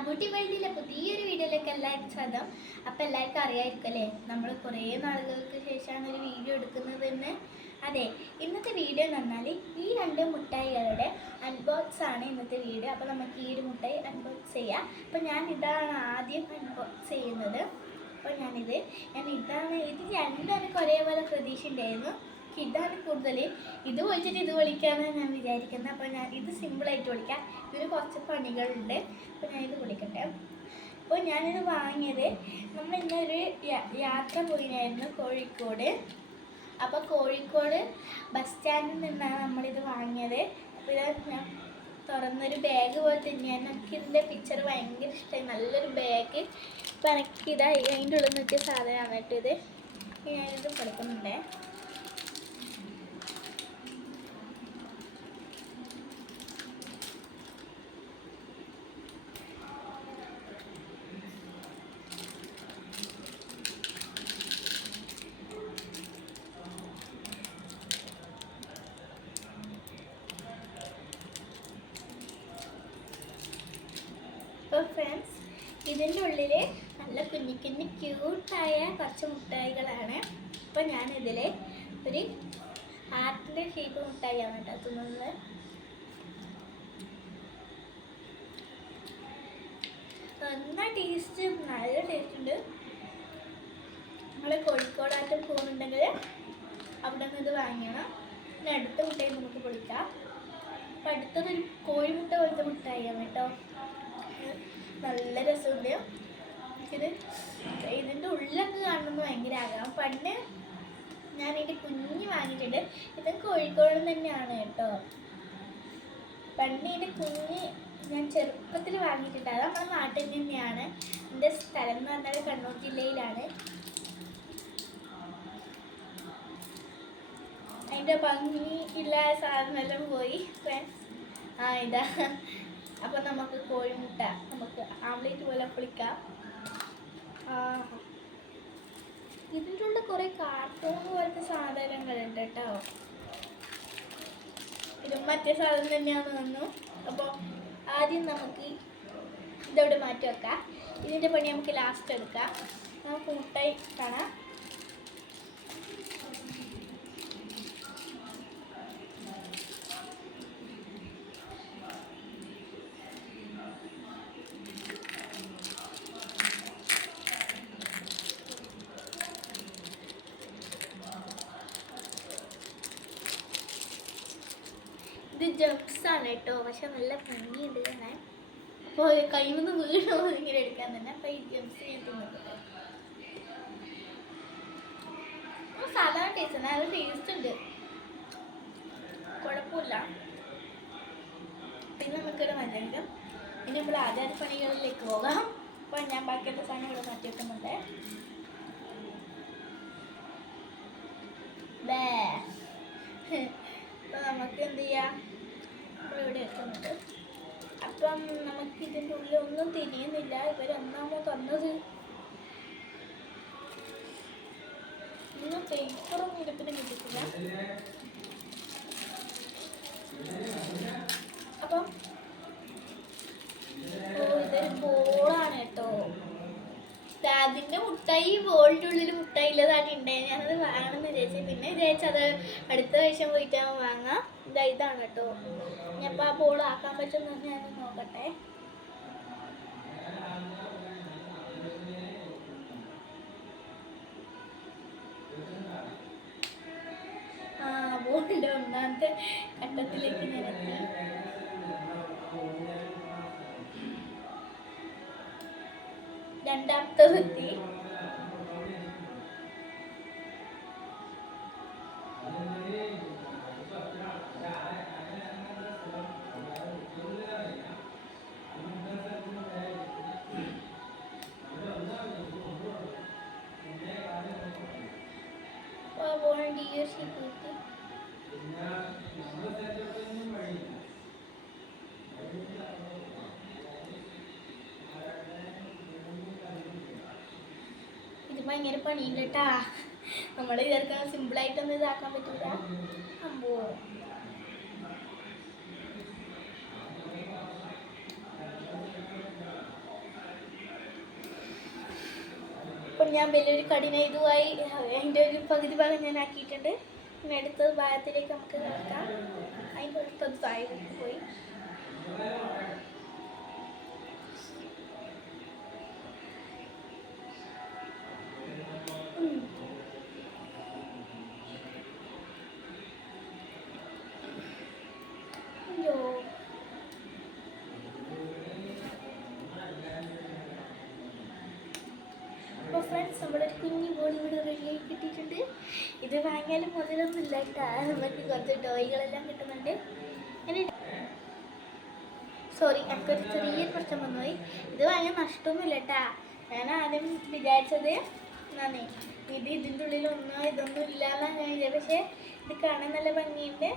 അബൂട്ടി വേൾഡിലെ പുതിയൊരു വീഡിയോയിലേക്ക് എല്ലാവർക്കും സ്വാഗതം. അപ്പോൾ എല്ലാവർക്കും അറിയാമായിരിക്കും അല്ലേ, നമ്മൾ കുറേ നാളുകൾക്ക് ശേഷമാണ് ഒരു വീഡിയോ എടുക്കുന്നതെന്ന്. അതെ, ഇന്നത്തെ വീഡിയോ എന്ന് പറഞ്ഞാൽ ഈ രണ്ട് മുട്ടായികളുടെ അൺബോക്സ് ആണ് ഇന്നത്തെ വീഡിയോ. അപ്പോൾ നമുക്ക് ഈ ഒരു മുട്ടായി അൺബോക്സ് ചെയ്യാം. അപ്പോൾ ഞാൻ ഇതാണ് ആദ്യം അൺബോക്സ് ചെയ്യുന്നത്. അപ്പോൾ ഇത് രണ്ടും എനിക്ക് ഒരേപോലെ പ്രതീക്ഷ ഉണ്ടായിരുന്നു. ഇതാണ് കൂടുതൽ ഇത് പൊളിച്ചിട്ട് ഇത് പൊളിക്കാമെന്ന് ഞാൻ വിചാരിക്കുന്നത്. അപ്പോൾ ഞാൻ ഇത് സിമ്പിളായിട്ട് പൊളിക്കാം. ഇതിന് കുറച്ച് പണികളുണ്ട്. അപ്പോൾ ഞാനിത് പൊളിക്കട്ടെ. അപ്പോൾ ഞാനിത് വാങ്ങിയത് നമ്മൾ ഇന്നൊരു യാത്ര പോയിരുന്നു കോഴിക്കോട്. അപ്പോൾ കോഴിക്കോട് ബസ് സ്റ്റാൻഡിൽ നിന്നാണ് നമ്മളിത് വാങ്ങിയത്. അപ്പോൾ ഇത് ഞാൻ തുറന്നൊരു ബാഗ് പോലെ തന്നെയാണ്. എനിക്ക് ഇതിൻ്റെ പിക്ചർ ഭയങ്കര ഇഷ്ടമായി. നല്ലൊരു ബാഗ്. അപ്പോൾ എനിക്കിത് അതിൻ്റെ ഉള്ളിൽ നിന്ന് വെച്ച സാധനമാണ് കേട്ടോ ഇത്. ഞാനിത് പൊളിക്കുന്നുണ്ട്. അപ്പോൾ ഫ്രണ്ട്സ്, ഇതിൻ്റെ ഉള്ളിൽ നല്ല കുഞ്ഞു കുഞ്ഞു ക്യൂട്ടായ കുറച്ച് മുട്ടായികളാണ്. അപ്പോൾ ഞാനിതിൽ ഒരു ഹാർട്ടിൻ്റെ ഷേപ്പ് മുട്ടായിയാണ് കേട്ടോ തിന്നുന്നത്. നല്ല ടേസ്റ്റ് ഉണ്ട്. നമ്മൾ കോഴിക്കോടാറ്റം പോകുന്നുണ്ടെങ്കിൽ അവിടെ നിന്ന് ഇത് വാങ്ങണം. പിന്നെ അടുത്ത മുട്ടായി നമുക്ക് പൊളിക്കാം. അപ്പം അടുത്തതൊരു കോഴിമുട്ട പോലത്തെ മുട്ടായിയാണ് കേട്ടോ. നല്ല രസമുണ്ട്. ഇതിൻ്റെ ഉള്ളിലൊക്കെ കാണുന്നത് ഭയങ്കര ആകാം. പണ്ട് ഞാൻ ഇതിൻ്റെ കുഞ്ഞ് വാങ്ങിയിട്ടുണ്ട്. ഇത് കോഴിക്കോട് തന്നെയാണ് കേട്ടോ. പണ്ട് ഇതിൻ്റെ കുഞ്ഞ് ഞാൻ ചെറുപ്പത്തിൽ വാങ്ങിയിട്ടുണ്ട്. അത് നമ്മുടെ നാട്ടിൽ തന്നെയാണ്. എൻ്റെ സ്ഥലം എന്ന് പറഞ്ഞാൽ കണ്ണൂർ ജില്ലയിലാണ്. അതിൻ്റെ ഭംഗി ഇല്ല സാധനമെല്ലാം പോയി ഫ്രണ്ട്സ്. ഇതാ. അപ്പോൾ നമുക്ക് കോഴിമുട്ട നമുക്ക് ആംലേറ്റ് പോലെ പൊളിക്കാം. ഇതിൻ്റെ ഉള്ളിൽ കുറേ കാർട്ടൂൺ പോലത്തെ സാധനങ്ങളുണ്ട് കേട്ടോ. ഇതും മറ്റേ സാധനം തന്നെയാണ് തോന്നുന്നു. അപ്പോൾ ആദ്യം നമുക്ക് ഇതോടെ മാറ്റി വെക്കാം. ഇതിൻ്റെ പണി നമുക്ക് ലാസ്റ്റ് എടുക്കാം. നമുക്ക് മുട്ടായി കാണാം. ഇത് ജംപ്സാണ് കേട്ടോ. പക്ഷെ നല്ല ഭംഗിയുണ്ട് കാണാൻ. അപ്പോൾ കയ്യിൽ നിന്ന് വീണോ ഇങ്ങനെ എടുക്കാൻ തന്നെ. അപ്പോൾ ഈ ജംപ്സ് ഞാൻ തിന്നുന്നത് സാധാരണ ടേസ്റ്റ് നല്ല ടേസ്റ്റ് ഉണ്ട്, കുഴപ്പമില്ല. പിന്നെ നമുക്കിവിടെ മല്ലെങ്കിലും ഇനി നമ്മൾ ആചാരപ്പണികളിലേക്ക് പോകാം. അപ്പോൾ ഞാൻ ബാക്കിയുള്ള സാധനം ഇവിടെ മാറ്റി വെക്കുന്നുണ്ട്. അപ്പോൾ നമുക്ക് എന്ത് ചെയ്യാം, നമ്മളിവിടെ വെക്കുന്നുണ്ട്. അപ്പം നമുക്ക് ഇതിൻ്റെ ഉള്ളിൽ ഒന്നും തിരിയുന്നില്ല. ഇവരെന്നാമോ തന്നത് ഒന്നും പേപ്പറും ഇരിപ്പിനും കിട്ടിയിട്ടില്ല. അപ്പം ഇതൊരു ബോളാണ് കേട്ടോ. അതിൻ്റെ മുട്ടായി ബോളിൻ്റെ ഉള്ളിൽ മുട്ടായി ഇല്ലതായിട്ട് ഉണ്ടായി. ഞാനത് വാങ്ങണമെന്ന് വിചാരിച്ചു. പിന്നെ വിചാരിച്ചത് അടുത്ത പ്രാവശ്യം പോയിട്ട് വാങ്ങാം. ഇതാണ് കേട്ടോ. ഞാനിപ്പോൾ ആ ബോൾ ആക്കാൻ പറ്റുമെന്ന് ഞാൻ നോക്കട്ടെ. ബോളിൻ്റെ ഒന്നാമത്തെ ഘട്ടത്തിലേക്ക് നിരത്തി. രണ്ടാമത്തെത്തി. ഇത് ഭയങ്കര പണിയുണ്ട് കേട്ടാ. നമ്മൾ വിചാരിക്കാൻ സിമ്പിളായിട്ടൊന്നും ഇതാക്കാൻ പറ്റില്ല. അമ്പോ ഞാൻ വലിയൊരു കഠിന ഇതുമായി അതിൻ്റെ ഒരു പകുതി ഭാഗം ഞാൻ ആക്കിയിട്ടുണ്ട്. പിന്നെ അടുത്ത ഭാഗത്തിലേക്ക് നമുക്ക് നോക്കാം. അതിൻ്റെ അടുത്തത് താഴെ പോയി. അപ്പോൾ ഫ്രണ്ട്സ്, നമ്മുടെ ഒരു കുഞ്ഞു ബോഡി ഇവിടെ റെഡിയായി കിട്ടിയിട്ടുണ്ട്. ഇത് വാങ്ങിയാലും മുതലൊന്നുമില്ല കേട്ടോ. നമുക്ക് കുറച്ച് ടോയ്കളെല്ലാം കിട്ടുന്നുണ്ട്. സോറി, എനിക്കൊരു ചെറിയൊരു പ്രശ്നം വന്നുപോയി. ഇത് വാങ്ങാൻ നഷ്ടമൊന്നുമില്ല കേട്ടാ. ഞാൻ ആദ്യം വിചാരിച്ചത് എന്നാന്നേ ഇതിൻ്റെ ഉള്ളിലൊന്നും ഇതൊന്നും ഇല്ലാന്നാണ് ഞാൻ വിചാരിച്ചത്. പക്ഷേ ഇത് കാണാൻ നല്ല ഭംഗിയുണ്ട്.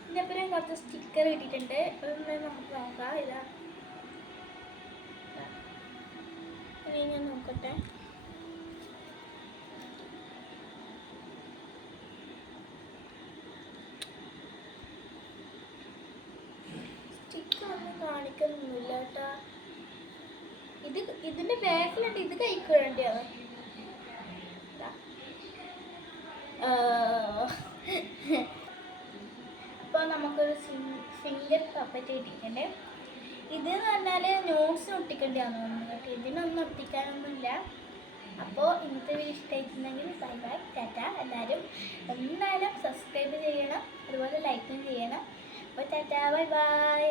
ഇതിൻ്റെ ഒപ്പം ഞാൻ കുറച്ച് സ്റ്റിക്കർ കിട്ടിയിട്ടുണ്ട്. അതൊന്ന് നമുക്ക് നോക്കാം. ഇതാ, ഇനി ഞാൻ നോക്കട്ടെ. കാണിക്കൊന്നുമില്ല കേട്ടാ. ഇതിന്റെ ബാക്കിലുണ്ട്. ഇത് കൈക്ക് വേണ്ടിയാണ്. അപ്പോൾ നമുക്കൊരു ഫിംഗർ പപ്പറ്റ് കിട്ടിയിട്ടുണ്ട്. ഇത് എന്ന് പറഞ്ഞാൽ നോട്ട്സിന് ഒട്ടിക്കേണ്ടിയാണെന്ന് തോന്നുന്നു കേട്ടോ. ഇതിനൊന്നും ഒട്ടിക്കാനൊന്നുമില്ല. അപ്പോൾ ഇന്നത്തെ വീഡിയോ ഇഷ്ടമായിട്ടുണ്ടെങ്കിൽ ബൈ ബൈ, ടാറ്റ. എല്ലാവരും എന്തായാലും സബ്സ്ക്രൈബ് ചെയ്യണം, അതുപോലെ ലൈക്കും ചെയ്യണം. അപ്പോൾ ടാറ്റ, ബൈ ബൈ.